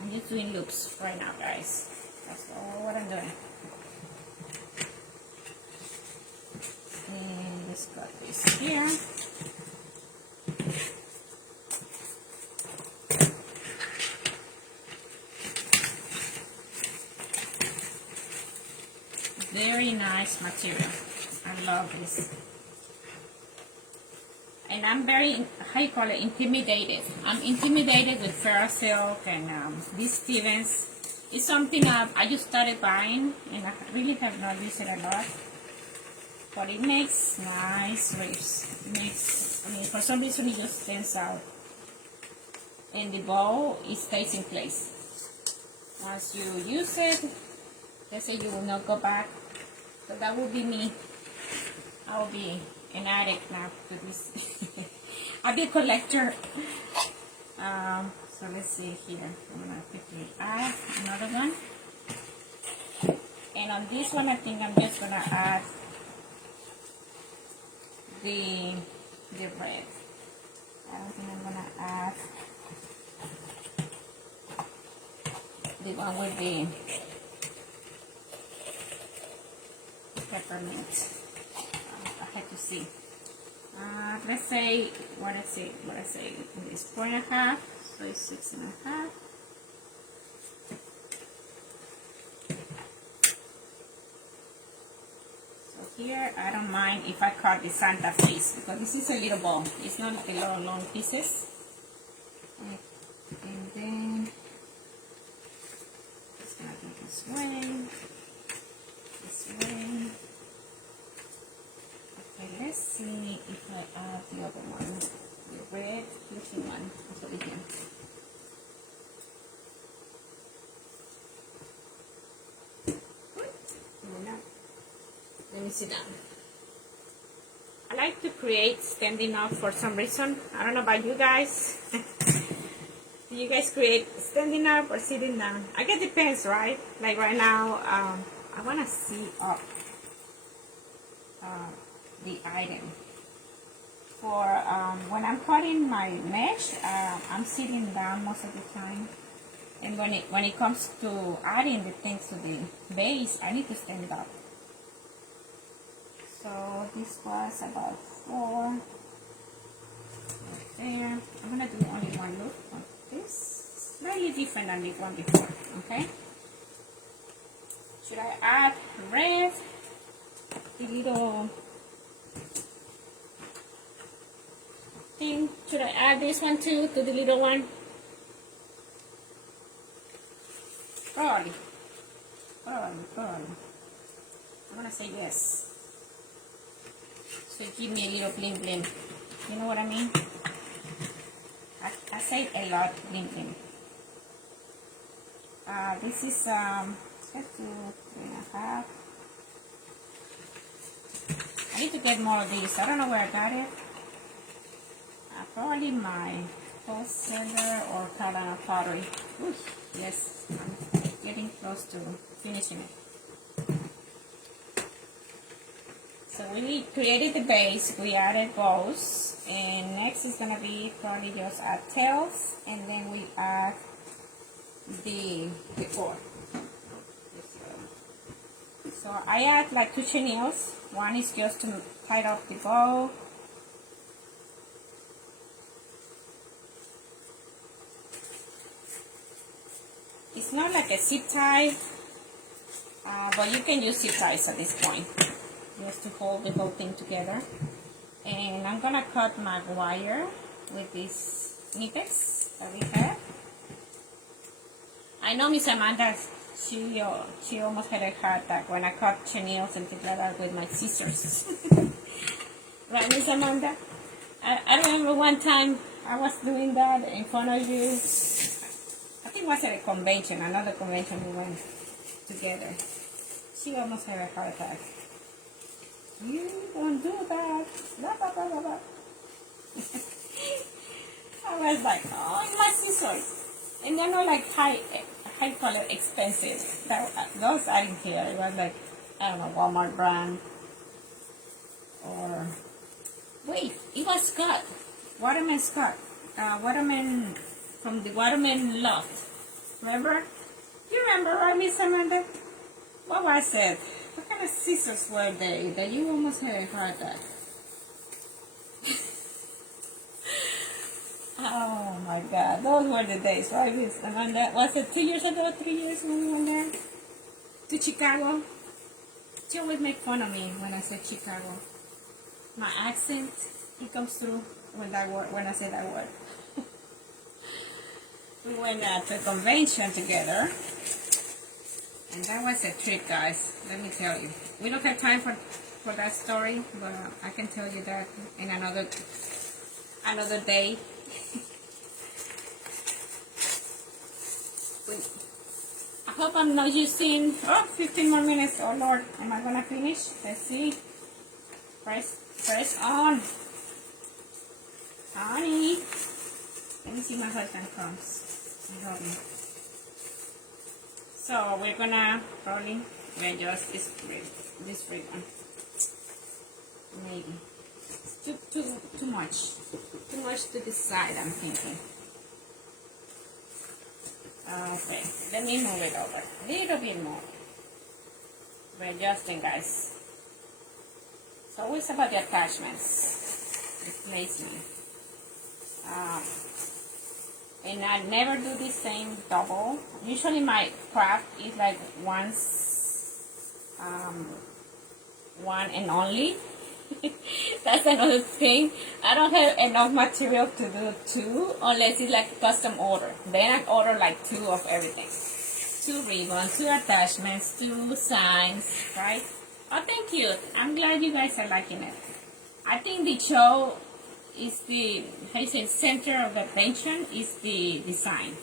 I'm just doing loops right now, guys. That's all what I'm doing. And let's cut this here. Very nice material. I love this. And I'm very, how you call it, intimidated. I'm intimidated with Ferrosilk and this Stevens. It's something I just started buying, and I really have not used it a lot. But it makes nice wreaths. It makes, I mean, for some reason it just stands out. And the bow, it stays in place. Once you use it, let's say you will not go back. So that will be me. I will be an addict now to this. I'll be a collector. So let's see here. I'm gonna quickly add another one. And on this one, I think I'm just gonna add the red. I don't think I'm gonna add the one with the peppermint. I had to see. Let's say what I say. It's 4.5, so it's 6.5. So here, I don't mind if I cut the Santa face because this is a little ball. It's not a lot of long pieces. And then it's gonna go this way. Okay, let's see if I add the other one, the red looking one. Over here. Let me sit down. I like to create standing up for some reason. I don't know about you guys. Do you guys create standing up or sitting down? I guess it depends, right? Like right now, I want to see up the item. For when I'm cutting my mesh, I'm sitting down most of the time. And when it comes to adding the things to the base, I need to stand up. So this was about 4 right there. I'm gonna do only one loop of this, slightly different than the one before. Okay. Should I add red? The little thing. Should I add this one too to the little one? Probably. I'm gonna say yes. So give me a little bling bling. You know what I mean? I say a lot bling bling. This is 3.5. I need to get more of these. I don't know where I got it. Probably my wholesaler or Carolina Pottery. Ooh, yes, I'm getting close to finishing it. So we created the base, we added bows, and next is gonna be probably just add tails, and then we add the core. So I add like 2 chenilles. One is just to tie up the bow. It's not like a zip tie, but you can use zip ties at this point, just to hold the whole thing together. And I'm gonna cut my wire with these snippets that we have. I know Miss Amanda, she almost had a heart attack when I cut chenilles and things like that with my scissors. Right, Miss Amanda? I remember one time I was doing that in front of you. I think it was at a convention, another convention we went together. She almost had a heart attack. You don't do that. Blah, blah, blah, blah, blah. I was like, oh, it's my scissors. And they're not like high color expensive. Those I didn't care. It was like, I don't know, Walmart brand. Or, wait, it was Scott. Waterman Scott. Waterman, from the Waterman Loft. Remember? You remember, right, Miss Amanda? What was it? What kind of scissors were they that you almost had a heart attack? Oh my God, those were the days, right, Miss Amanda? Was it 2 years ago, 3 years when we went there to Chicago? She always make fun of me when I say Chicago. My accent, it comes through when I say that word. We went to a convention together, and that was a trip, guys. Let me tell you. We don't have time for that story, but I can tell you that in another day. I hope I'm not using 15 more minutes. Oh Lord, am I gonna finish? Let's see. Press on. Honey, Let me see my husband comes and help me. So we're gonna probably adjust this ribbon. Maybe too much to this side, I'm thinking. Okay, let me move it over a little bit more. We're adjusting, guys. It's always about the attachments, the placement. And I never do the same double. Usually my craft is like once, one and only. That's another thing. I don't have enough material to do two unless it's like custom order. Then I order like two of everything. 2 ribbons, 2 attachments, 2 signs, right? Oh, thank you. I'm glad you guys are liking it. I think the show is the, how you say, center of attention is the design.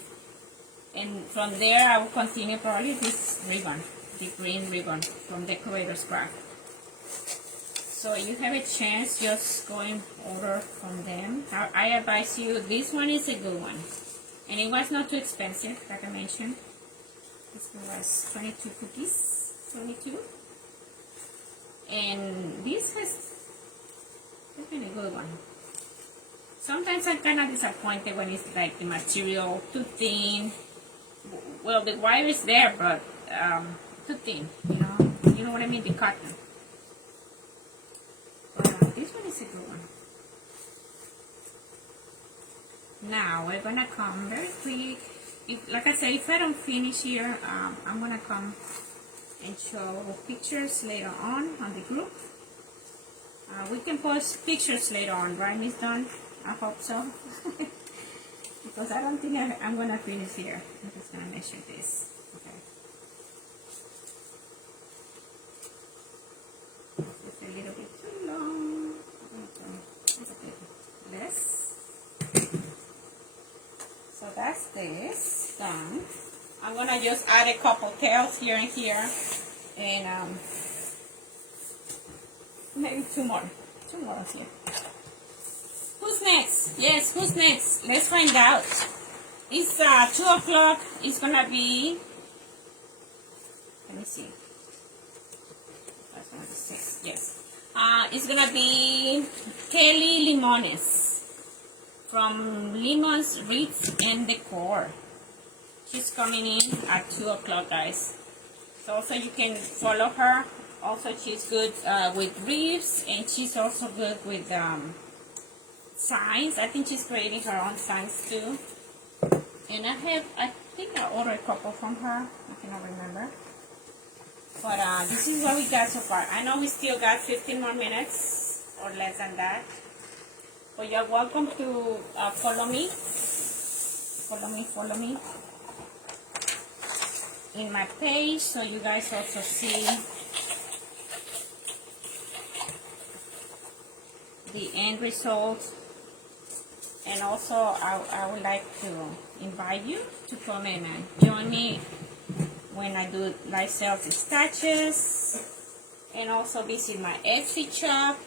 And from there I will continue probably this ribbon, the green ribbon from Decorator's Craft. So you have a chance, just go and order from them. I advise you, this one is a good one. And it was not too expensive, like I mentioned. This one was 22 cookies, 22. And this has been a good one. Sometimes I'm kind of disappointed when it's like the material too thin. Well, the wire is there, but too thin, you know what I mean, the cotton. This one is a good one. Now we're gonna come very quick. Like I said, if I don't finish here, I'm gonna come and show pictures later on the group. We can post pictures later on, right, Miss Dawn? I hope so. Because I don't think I'm gonna finish here. I'm just gonna measure this. Okay. It's a little bit too long. Less. So that's this done. I'm gonna just add a couple tails here and here, and maybe two more here. Who's next? Yes, who's next? Let's find out. It's 2 o'clock. It's gonna be. Let me see. That's gonna be 6. Yes. It's gonna be Kelly Limones from Lemons, Wreath, and Decor. She's coming in at 2 o'clock, guys. So also you can follow her. Also, she's good with wreaths, and she's also good with signs. I think she's creating her own signs too. And I think I ordered a couple from her. I cannot remember. But this is what we got so far. I know we still got 15 more minutes or less than that. But you're welcome to follow me in my page, so you guys also see the end result. And also I would like to invite you to come in and join me when I do live sales stitches, and also visit my Etsy shop.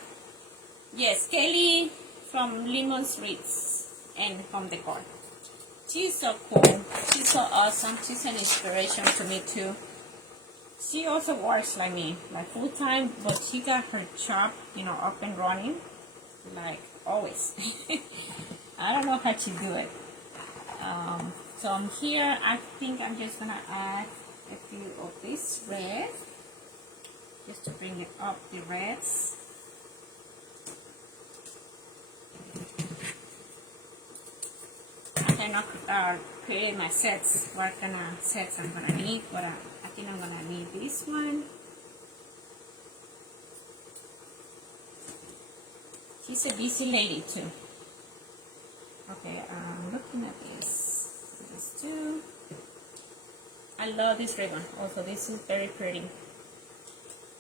Yes, Kelly from Lemons, Wreath, and from Decor. She's so cool. She's so awesome. She's an inspiration to me too. She also works like me, like full time, but she got her shop, up and running, like always. I don't know how she do it. So I'm here. I think I'm just gonna add a few of this red, just to bring it up, the reds. I'm not creating my sets, what kind of sets I'm gonna need, but I think I'm gonna need this one. She's a busy lady too. Okay, I'm looking at this too. I love this ribbon. Also, this is very pretty.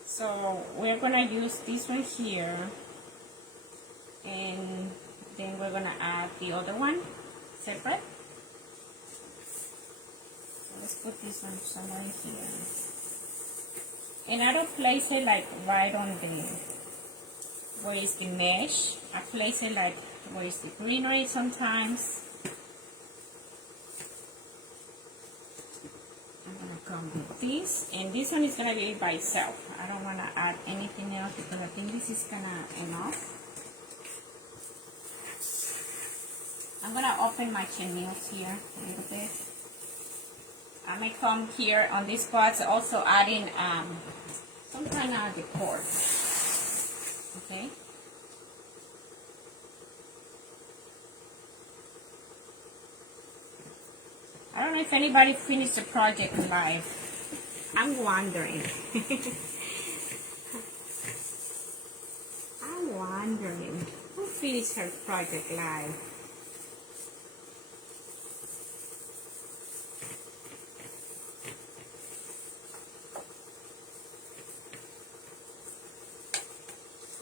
So we're gonna use this one here, and then we're gonna add the other one separate. So let's put this one somewhere here. And I don't place it like right on the where is the mesh. I place it like where is the greenery sometimes. come with this, and this one is gonna be by itself. I don't wanna add anything else because I think this is kinda enough. I'm gonna open my chenilles here a little bit. I may come here on these spots also adding some kind of decor. Okay. I don't know if anybody finished the project live. I'm wondering. I'm wondering who finished her project live.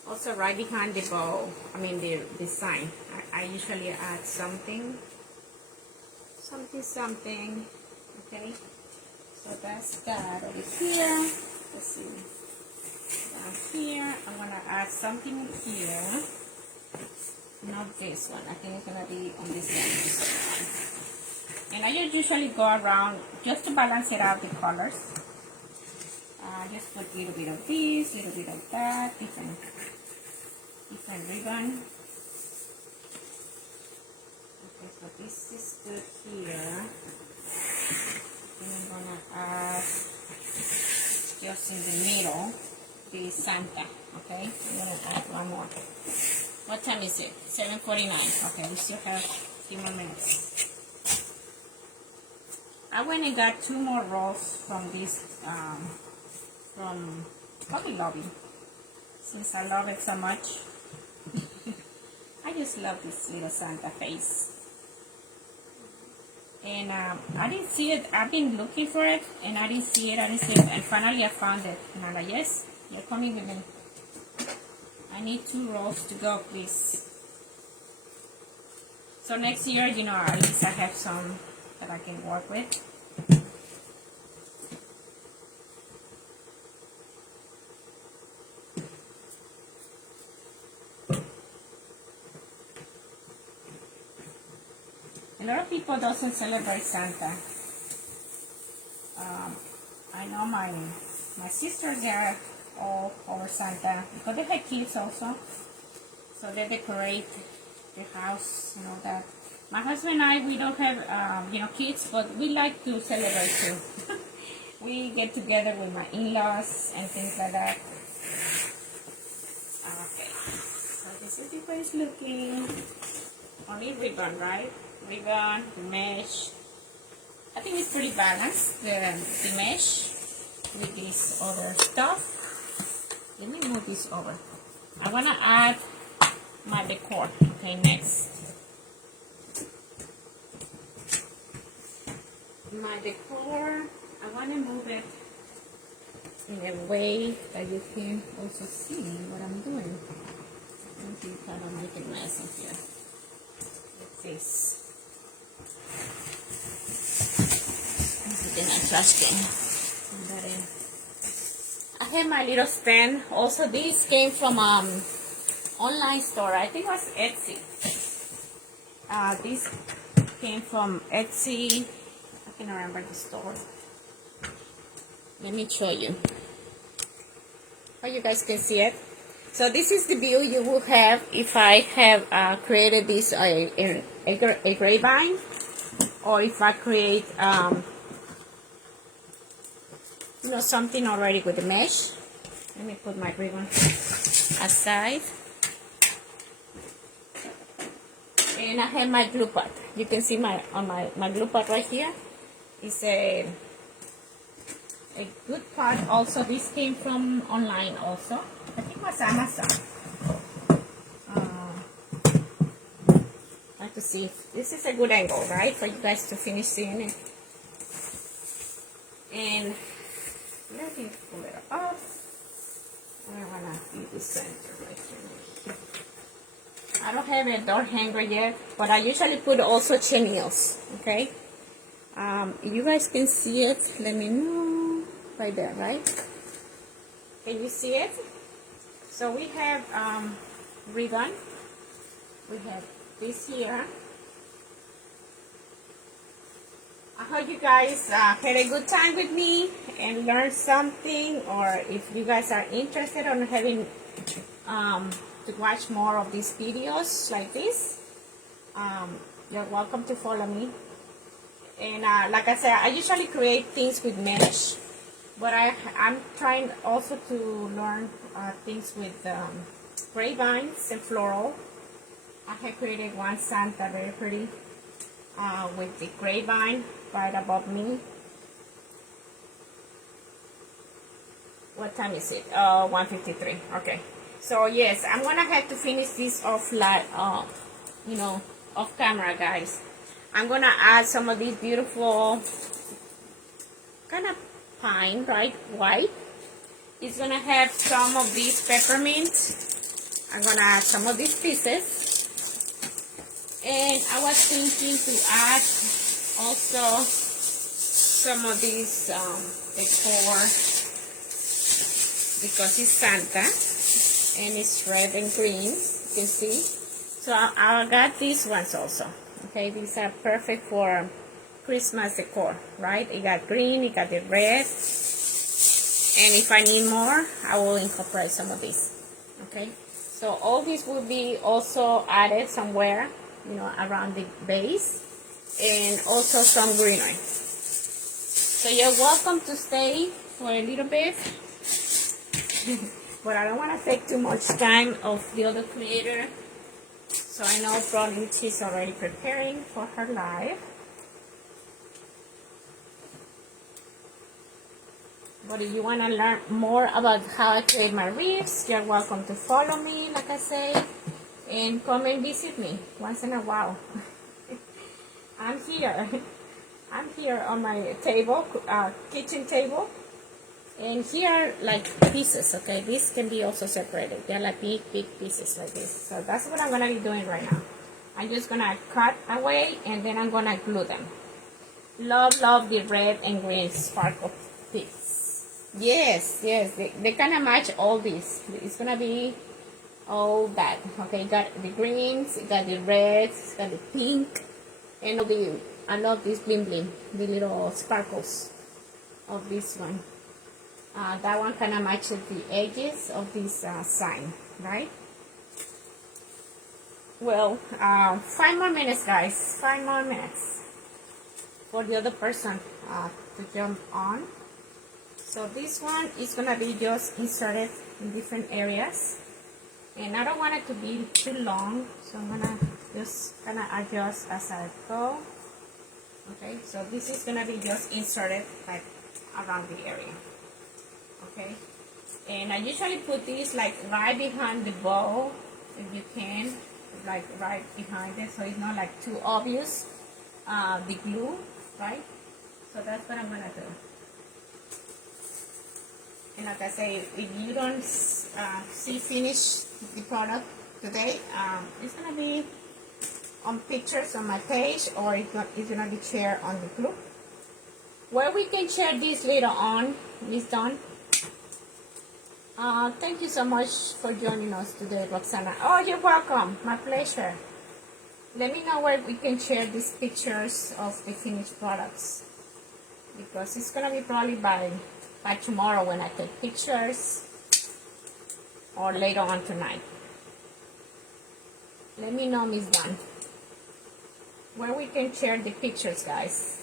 Also right behind the bow, I mean the design, I usually add something, okay, so that's that over here. Let's see, down here, I'm gonna add something here, not this one, I think it's gonna be on this one, and I just usually go around just to balance it out the colors. Just put a little bit of this, little bit of that, different ribbon. Okay, so this is good here. And I'm gonna add just in the middle the Santa. Okay, I'm gonna add one more. What time is it? 7:49. Okay, we still have a few more minutes. I went and got 2 more rolls from this from Hobby Lobby since I love it so much. I just love this little Santa face. And I didn't see it. I've been looking for it, and I didn't see it. And finally I found it. And I'm like, yes, you're coming with me. I need 2 rolls to go, please. So next year, you know, at least I have some that I can work with. A lot of people doesn't celebrate Santa. I know my sisters, they are all over Santa because they have kids also, so they decorate the house and all that. My husband and I, we don't have you know, kids, but we like to celebrate too. We get together with my in-laws and things like that. Okay, so this is the way it's looking. Only ribbon, right? Ribbon, the mesh. I think it's pretty balanced, the mesh with this other stuff. Let me move this over. I want to add my decor. Okay, next. My decor, I want to move it in a way that you can also see what I'm doing. Let me see if I don't make a mess in here. Like this. Then I trust it. I have my little stand. Also, this came from online store. I think it was Etsy. This came from Etsy. I can't remember the store. Let me show you. Oh, you guys can see it. So this is the view you will have if I have created this a grapevine, or if I create you know, something already with the mesh. Let me put my ribbon aside. And I have my glue pot. You can see my glue pot right here. It's a good pot. Also, this came from online also. I think it was Amazon. I have to see if this is a good angle, right, for you guys to finish seeing it. And let me pull it up. I wanna be the center right here. I don't have a door hanger yet, but I usually put also chenilles. Okay. You guys can see it. Let me know. Right there, right? Can you see it? So we have ribbon. We have this here. I hope you guys had a good time with me and learned something, or if you guys are interested on having to watch more of these videos like this, you're welcome to follow me. And like I said, I usually create things with mesh, but I'm trying also to learn things with grapevines and floral. I have created one Santa, very pretty, with the grapevine right above me. What time is it? 1:53. Okay. So yes, I'm gonna have to finish this off off camera, guys. I'm gonna add some of these beautiful kind of pine, right? White. It's gonna have some of these peppermint. I'm gonna add some of these pieces. And I was thinking to add also some of these decor, because it's Santa and it's red and green, you can see. So I got these ones also. Okay, these are perfect for Christmas decor, right? It got green, it got the red, and if I need more, I will incorporate some of these. Okay, so all these will be also added somewhere, around the base, and also some greenery. So you're welcome to stay for a little bit, but I don't want to take too much time of the other creator. So I know probably she's already preparing for her live. But if you want to learn more about how I create my wreaths, you're welcome to follow me, like I say, and come and visit me once in a while. I'm here. I'm here on my table, kitchen table. And here are like pieces, okay? These can be also separated. They're like big pieces like this. So that's what I'm going to be doing right now. I'm just going to cut away and then I'm going to glue them. Love the red and green sparkle piece. Yes, they kind of match all these. It's going to be all that. Okay, got the greens, got the reds, got the pink, and all the, I love this bling bling, the little sparkles of this one. That one kind of matches the edges of this sign, right? Well, 5 more minutes, guys. 5 more minutes for the other person to jump on. So this one is going to be just inserted in different areas. And I don't want it to be too long, so I'm going to just kind of adjust as I go. Okay, so this is going to be just inserted like around the area. Okay, and I usually put these like right behind the bow, if you can, like right behind it, so it's not like too obvious, the glue, right? So that's what I'm gonna do. And like I say, if you don't see finish the product today, it's gonna be on pictures on my page, or it's gonna be shared on the group, where we can share this later on. Miss Dawn. Thank you so much for joining us today, Roxana. Oh, you're welcome. My pleasure. Let me know where we can share these pictures of the finished products, because it's gonna be probably by tomorrow when I take pictures, or later on tonight. Let me know, Miss Dawn, where we can share the pictures, guys.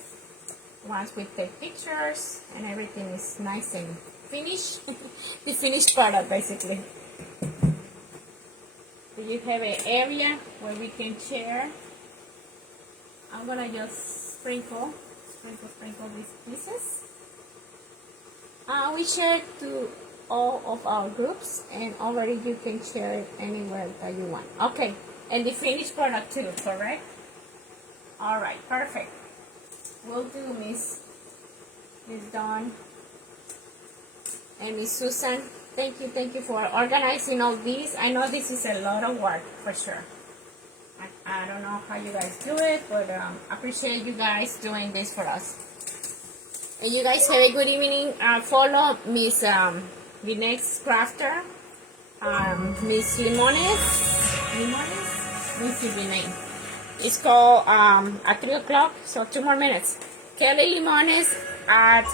Once we take pictures and everything is nice and finished, the finished product basically. Do you have an area where we can share? I'm gonna just sprinkle these pieces. We share to all of our groups, and already you can share it anywhere that you want. Okay, and the finished product too, correct? All right, perfect. Will do, Miss Dawn and Miss Susan. Thank you for organizing all these. I know this is a lot of work for sure. I don't know how you guys do it, but I appreciate you guys doing this for us. And you guys have a good evening. Follow Miss the next crafter, Miss Limones. Let me see the name. It's called at 3 o'clock, so 2 more minutes. Kelly Limones at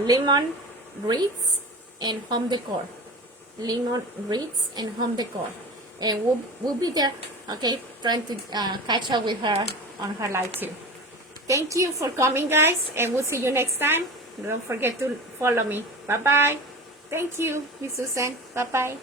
Lemon Wreaths and Home Decor. Lemon Wreaths and Home Decor. And we'll be there, okay, trying to catch up with her on her live too. Thank you for coming, guys, and we'll see you next time. Don't forget to follow me. Bye-bye. Thank you, Miss Susan. Bye-bye.